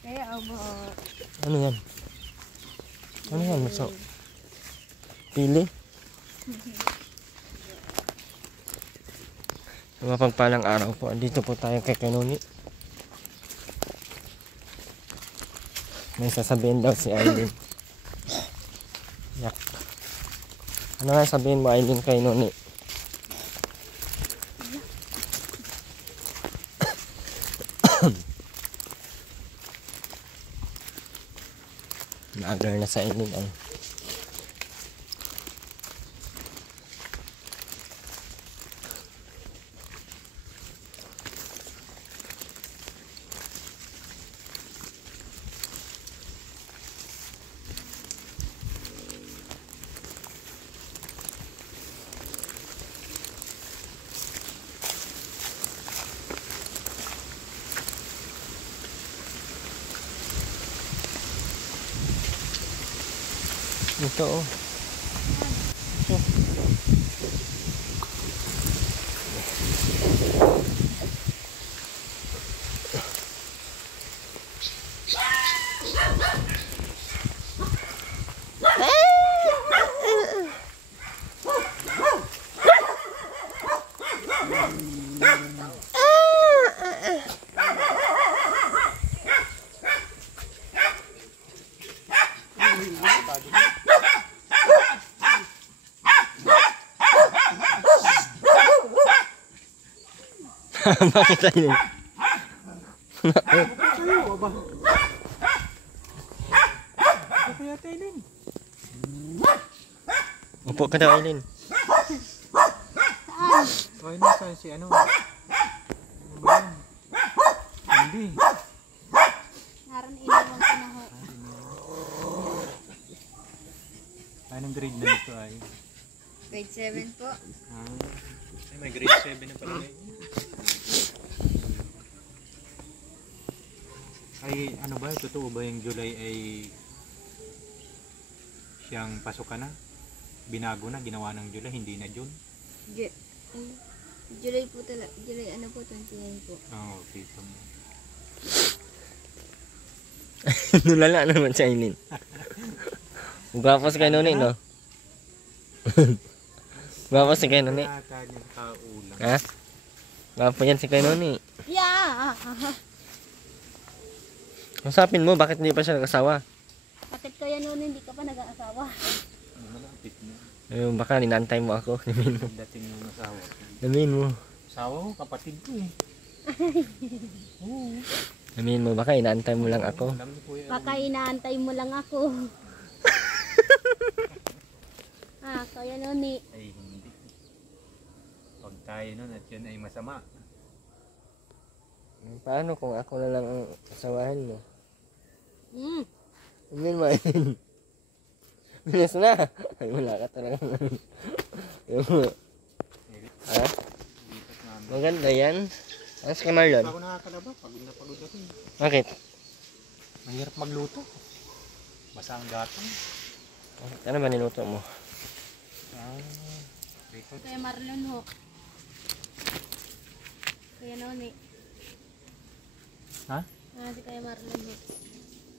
Kaya abo. Ano yan? Ano yan? So, pili? Mapagpalang araw po. Dito po tayo kay Kanoni. May sasabihin daw si Aileen. Yak. Ano nga sabihin mo, Aileen, kay Noni? Naagar na sa Aileen ay. Ito oh. Bakit Aileen? Upo ka daw, Aileen. Ay, nasa si ano? Hindi. Naran iniwan ko na ho. Anong grade na nito ay? Grade 7 po. Ay, may grade 7 na pala ngayon. Ay, ano ba? Totoo ba yung July ay siyang pasok ka na? Binago na, ginawa ng July, hindi na June? July po talaga. July ano po, 29 po. Oo, kita mo. Nulala naman si Aileen. Gwapo si Kanoni, no? Gwapo si Kanoni. Ha? Gwapo yan si Kanoni. Yeah! Usapin mo, bakit hindi pa siya nag-asawa? Bakit kaya noon hindi ka pa nag-aasawa? Malapit mo. Ayun, baka ninantay mo ako. Namin mo. Dating yung asawa ko. Namin mo. Asawa ko, kapatid ko eh. Oo. Namin mo, baka inaantay mo lang ako. Alam niyo po yan. Baka inaantay mo lang ako. Kaya noon eh. Ay, hindi. Pag tayo nun at yun ay masama. Paano kung ako na lang ang asawahan mo? Namin mo, Aileen. Bilis na. Ay, wala ka talaga. Ha? Maganda yan. Ayos ka, Marlon. Ako nakakalaba, pagod na pagod ako. Bakit? Mahirap magluto. Basa ang gatong. Ano ba niluto mo? Record. Kaya Marlon ho. Kaya noon eh. Ha? Si Kaya Marlon ho.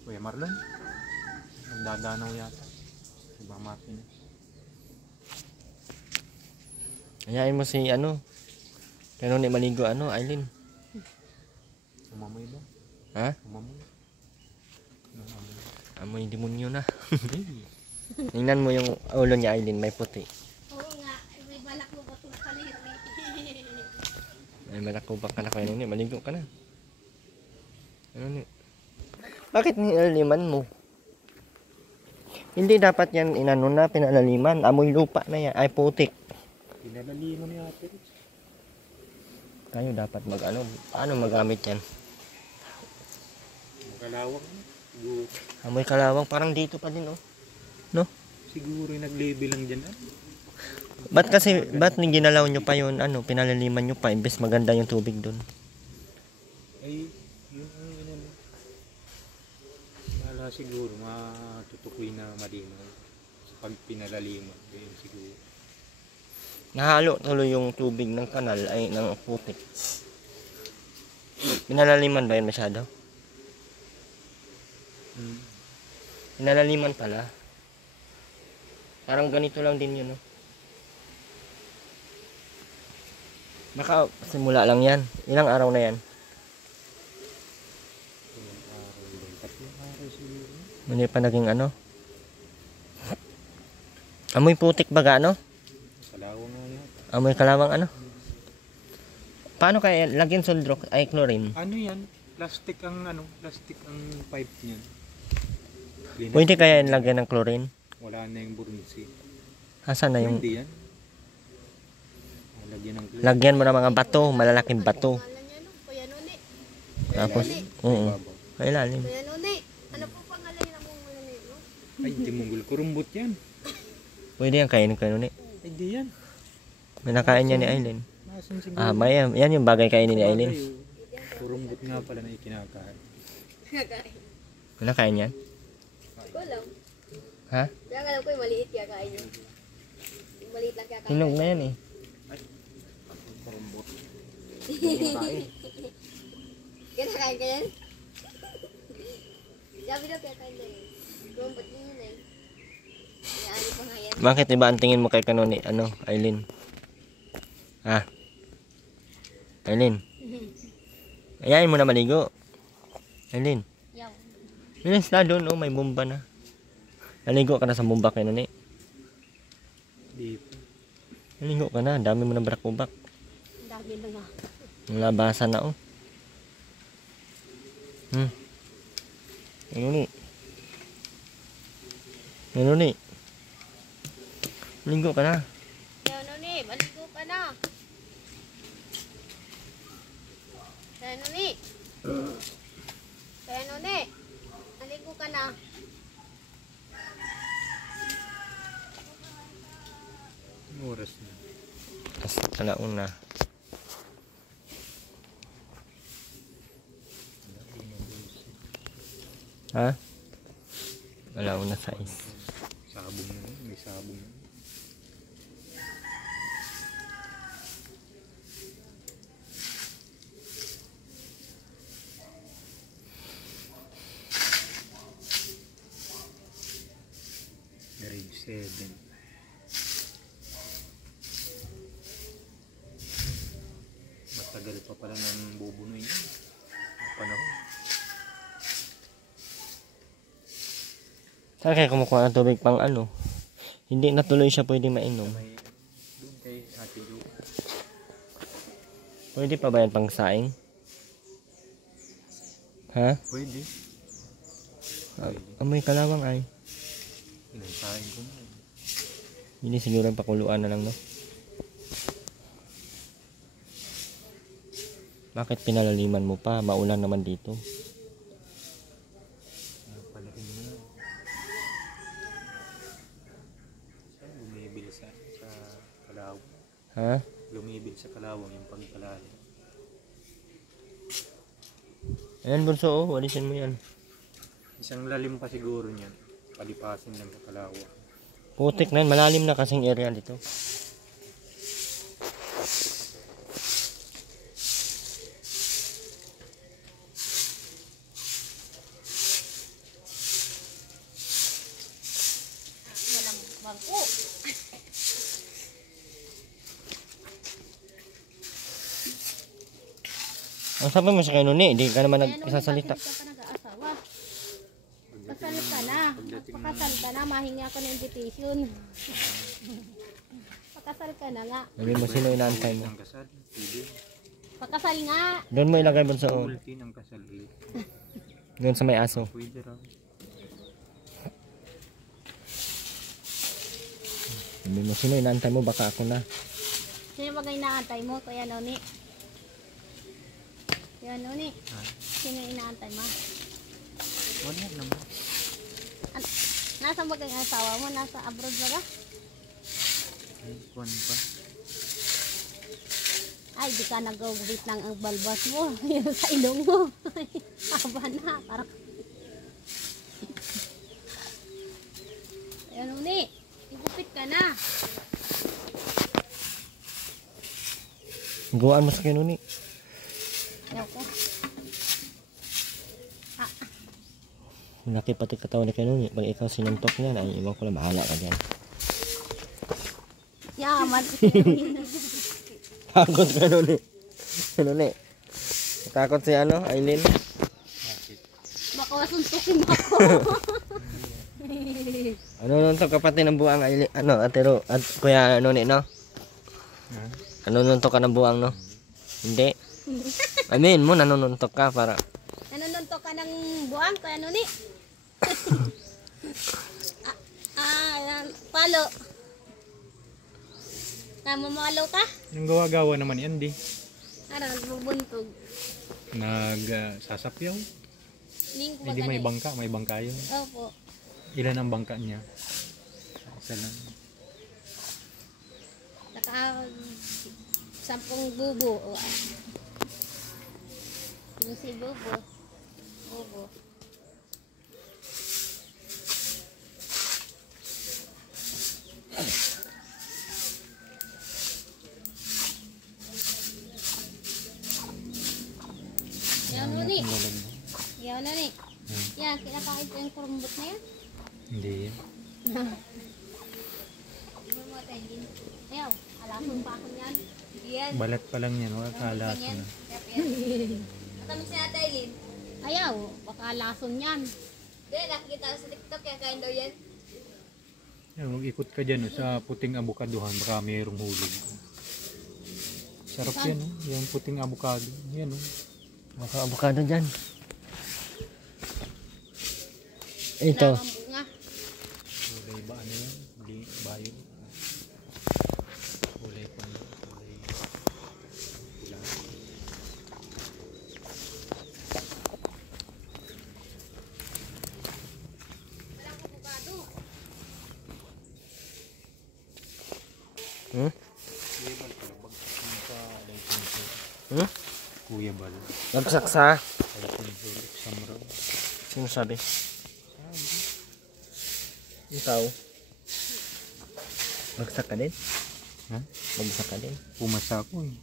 Kuya Marlon? Nagdadanaw yata. Ibang makina. Ayain mo si ano? Kanoni maligo ano, Aileen? Umamoy ba? Ha? Umamoy. Amoy demonyo na. Hey. Tingnan mo yung ulo niya, Aileen, may puti. Oo nga, may balak mo ba itong kaliri? Ay, malakubak ka na kayo nini. Maligo ka na. Ano ni? Bakit nilaliman mo? Hindi dapat yan inano na, pinalaliman. Amoy lupa na yan. Ay, putik. Pinalaliman ni ate. Tayo dapat mag-ano. Paano magamit yan? Makalawang. Siguro. Amoy kalawang. Parang dito pa din, oh. No? Siguro yung nag-label lang dyan. Ba't ginalaw nyo pa yun, ano, pinalaliman nyo pa, imbes maganda yung tubig dun? Ay, yung ano, wala siguro, matutukoy na malinaw sa pag pinalaliman. Ganyan siguro. Nahalo tuloy yung tubig ng kanal, ay, ng putik. Pinalaliman ba yun masyado? Mm. Pinalaliman pala. Parang ganito lang din yun, no? Baka simula lang yan. Ilang araw na yan? Ilang araw din. 3 araw siguro. Hindi pa naging ano? Amoy putik baga, ano? Kalawang nga yan. Amoy kalawang ano? Paano kaya lagyan soldrok ay chlorine? Ano yan? Plastic ang pipe niyan. Clean Pwede up. kaya lagyan ng chlorine? Wala na yung burnsi. Asan na yung Hindi yan. Lagyan ng clean. lagyan mo ng mga bato, malalaking bato. Pangalan niya, no? Kuya Nuni. Tapos, oo. Babaw. Kailalim. Kuya Nuni. Ano po pangalan niya ng mga nito? Ay, hindi munggol. Kurumbot yan. Pwede yan kainin ko nun eh. Ay, di yan. May nakain niya ni Aileen. Masan siguro. Ah, may yan yung bagay kainin ni Aileen. Kurumbot nga pala na ikinakain. Kinakain yan? Ko lang. Ha? Kaya alam ko yung maliit kaya kain niya. Yung maliit lang kaya kain. Hinog na yan eh. Kurumbot. Kinakain ka yan? Sabi daw kaya kain na yun. Rumbot niya yun eh. Kaya ano pa nga yan? Bakit iba ang tingin mo kay kanoni? Ano, Aileen? Ha? Aileen? Ayayin mo na maligo. Aileen? Yaw. Bilis na doon, oh, may bomba na. Naligo ka na sa bomba kay noni. Di pa. Naligo ka na, dami mo na barak-ubak. Ang dami na nga. Labasan na, oh. Noni. Noni. Ligo ka na. Kaya Nuni, maligo ka na. Kaya Nuni. Kaya Nuni. Maligo ka na. Anong oras na? Tapos alauna. Ha? Alauna 6. Sabong na yun. May sabong na yun. Grade 7. Matagal pa pala ng bubunuin yun. Ang panahon. Saan kaya kumukuha ng tubig pang ano? Hindi na tuloy siya pwede mainom. May doon kay Ate Jo. Pwede pa ba yan pang saing? Ha? Pwede. Amoy kalawang ay. Inantayin ko na. Hindi siguro pakuluan na lang, no? Bakit pinalaliman mo pa? Maulan naman dito. Napalain na. Saan lumibil sa kalawang? Ha? Lumibil sa kalawang yung pagpalalim. Ayan, bunso, oh. Walisin mo yan. Isang lalim pa siguro niyan. Palipasin lang sa kalawang. Putik na yan. Malalim na kasing area dito. Walang bangko. Ang sabi mo sa kanuni, hindi ka naman nagsasalita. Ka nag-aasawa. Kasal ka na. Pakasal ka na. Mahinga ka ng invitation. Pakasal ka na nga. Sabi mo sino inaantay mo. Ang kasal. Pwede. Pakasal nga. Doon mo ilagay bunso, oh. Ulti ng kasal. Doon sa may aso. Pwede raw. Sabi mo sino inaantay mo, baka ako na. Sino ba inaantay mo? Kuya Noni. Kuya Noni. Sino inaantay mo? Wala naman. Nasa ba kang asawa mo? Nasa abroad ba ka? Ay, kuwan pa. Ay, di ka nag-gubit ng ang balbas mo. Yung sa ilong mo. Haba na. Parang... Kuya Noni. Igupit ka na. Gawaan mo sa kanuni. Ayaw ko. Laki pati katawan ni Kanuni. Pag ikaw sinuntok niyan, ay iwan ko na bahala ka dyan. Yaman. Takot Kanuni. Kanuni. Takot si ano, Aileen. Baka masuntukin ako. Ano nun to kapatid ng buwang Aileen? Ano, atero, at kuya Nuni, no? Ano nun to ka ng buwang, no? Hindi. Amin mo, nanununtok ka para... Nanununtok ka ng buwang, kaya ano ni? Palo. Namamalo ka? Yung gawa-gawa naman yan, di. Ano, bubuntog. Sasapyaw. Ning ko Hindi may bangka yun. Opo. Ilan ang bangka niya? Isa lang. Naka 10 bubo. Yung si bubo. Bubo. Yan mo ni. Yan na ni. Yan, kinakain ko yung kurumbot na yan. Hindi yan. Ayaw, alason pa ako yan. Yan. Balat pa lang yan. Wala kalas na. Matamis na natin, Eileen. Ayaw, baka lason yan. Hindi, nakikita ko sa TikTok, kaya kain daw yan. Yan, mag-ikot ka dyan sa puting abukaduhan. Baka mayroong hulog. Sarap yan. Yung puting abukado. Yan. Baka avocado dyan. Ito. Bunga. Kulay ba ano yan? Hindi bayo. Kulay pa. Kulay pula. Walang avocado. Hmm? Kuya Bal pala. Bagsak sa license. Hmm? Kuya Bal. Nagsak sa... License. Exam raw. Sino sabi? Ikaw. Bagsak ka din? Ha? Bagsak ka din? Pumasa ako eh.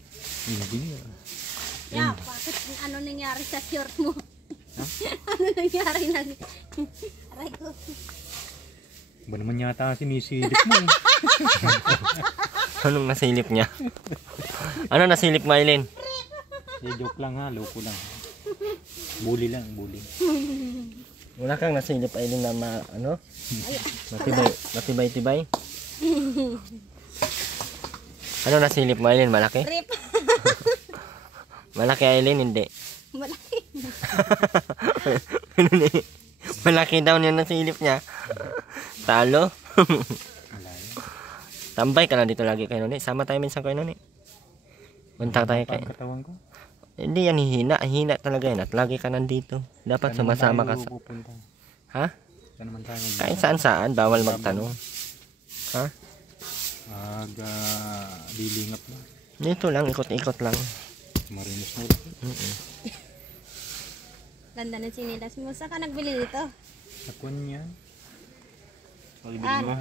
Hindi. Yeah, bakit ano nangyari sa shirt mo? Ano nangyari na? Aray ko. Ba naman yata sinisilip mo eh. Anong nasilip niya? Ano nasilip mo, Aileen? Joke lang ha. Loko lang. Bully lang. Bully. Wala kang nasilip, Aileen, na ano? Matibay-tibay? Ano nasilip mo, Aileen? Malaki? Rip. Malaki, Aileen? Hindi. Malaki. Malaki daw yung nasilip niya. Talo. Wala yun. Tambay ka na dito lagi kayo Noni. Sama tayo minsan kayo Noni. Punta tayo kayo. Pagkatawan ko. Hindi yan hihina. Hihina talaga yan. At lagi ka nandito. Dapat sumasama ka sa... Pupunta? Ha? Saan naman tayo mag- Kahit saan-saan. Bawal magtanong. Ha? Lilingap na. Dito lang. Ikot-ikot lang. Marinos mo. Ganda ng sinilas mo. Saan ka nagbili dito? Sa kunya. Ano?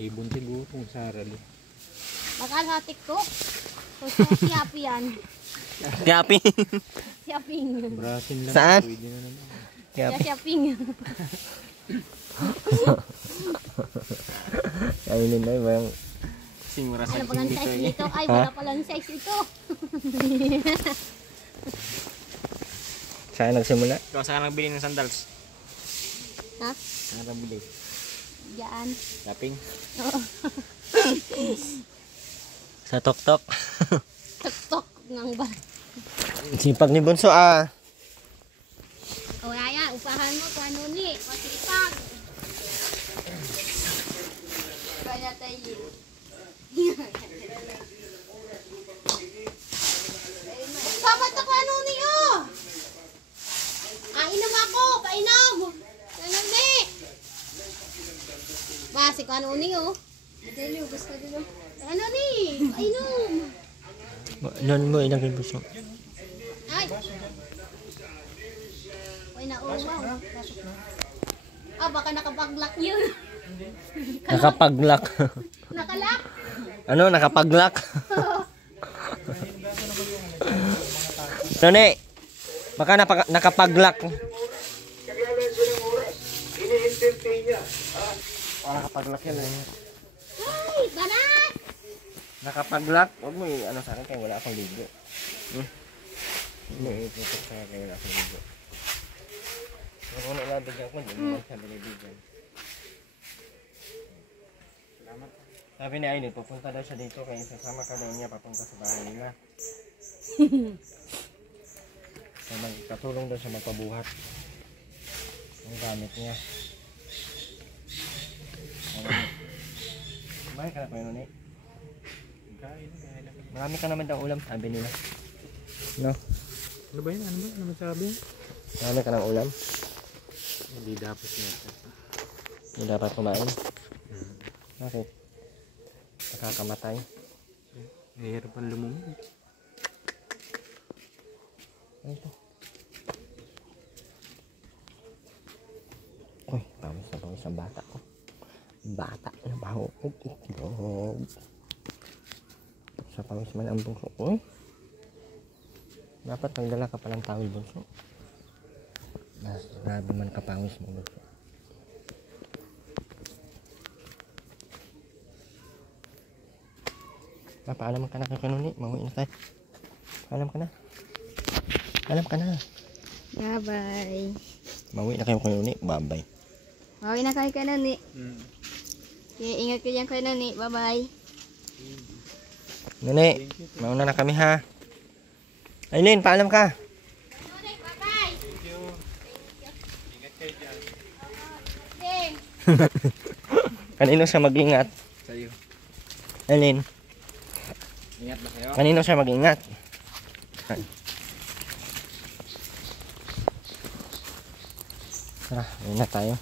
Ibon siguro kung sa rally. Baka sa TikTok. So, siyapi yan. Gapi. Siaping. Brasin lang. Saan? Pwede na naman. Gapi. Siaping. Aileen na yung... Ano palang size nito? Ay, wala palang size ito. Saan nagsimula? Ikaw saan ka nagbili ng sandals? Ha? Saan ka nagbili? Diyan. Shopping? Oo. Sa tok-tok. TikTok ngang ba? Sipag ni Bunso ah. O yaya, upahan mo kung ano ni. Pasipag. Kaya tayo. Papat ako ano ni oh. Inom ako, painom. Ano ni? Basi ko ano ni oh. Dali, gusto dito. Ano ni? Painom. Noon mo ilagay Bunso. Ay. Uy, nauwaw. Ah, baka nakapag-lock yun. Nakapag-lock. Nakalock? Ano? Nakapag-lock? Noni, baka nakapag-lock. Nakapaglak yan. Ay, banat! Nakapaglak. Huwag mo ano sa akin kaya wala akong ligo. Huwag mo itutok sa akin kaya wala akong ligo. Huwag mo nalabigyan ko, hindi mo siya binibigyan. Sabi ni Aileen, pupunta daw siya dito kaya sasama ka daw niya papunta sa bahay nila. So magkatulong daw siya magpabuhat ang gamit niya. Kumain ka na pa yun, marami ka naman daw ulam, sabi nila. No? Ano ba yun? Ano ba sabi? Marami ka ng ulam. Hindi dapat yata. Hindi dapat kumain. Bakit? Nakakamatay. Nahihirapan lumumog. Ano ito? Uy, pawis na pawis ang bata ko. Bata na mahukog itlog. Sa pawis man ang bunso. Uy. Dapat nagdala ka palang tawil bunso. Mas grabe man kapawis mo bunso. Paalam ka na kay Kanuni. Mauwi na tayo. Paalam ka na. Paalam ka na. Bye-bye. Mauwi na kayo Kanuni. Bye-bye. Mauwi na kayo kay Nani. Kaya ingat kayo dyan kay Nani. Bye-bye. Nuni, mauna na kami ha. Aileen, paalam ka. Bye-bye. Ingat kayo dyan. Kanino siya mag-ingat? Sa'yo. Aileen, Ingat ba kayo? kanino siya mag-ingat? Tara, uwi na tayo.